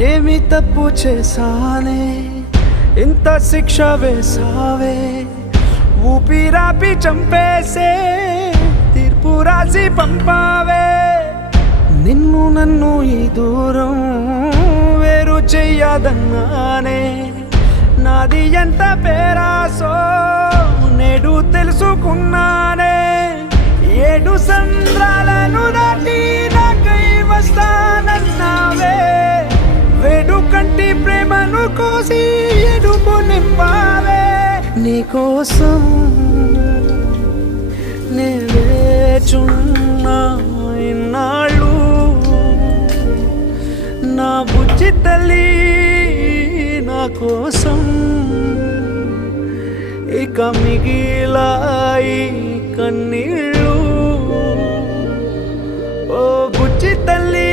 ఏమి తప్పు చేశానే? ఇంత శిక్ష వేసావే ఊపిరాపి చంపేసే తీర్పు రాసి పంపావే? నిన్ను నన్ను ఈ దూరం వేరు చెయ్యదన్నానే? నాది ఎంత పేరాసో నేడు తెలుసుకున్నానే. ఏడు సంద్రాలను దాటి ప్రేమను కోసి ఎడుపు నింపాలే నీ కోసం నా బుజ్జి తల్లి నా కోసం ఇక మిగిలాయి కన్నీళ్ళు. ఓ బుజ్జి తల్లి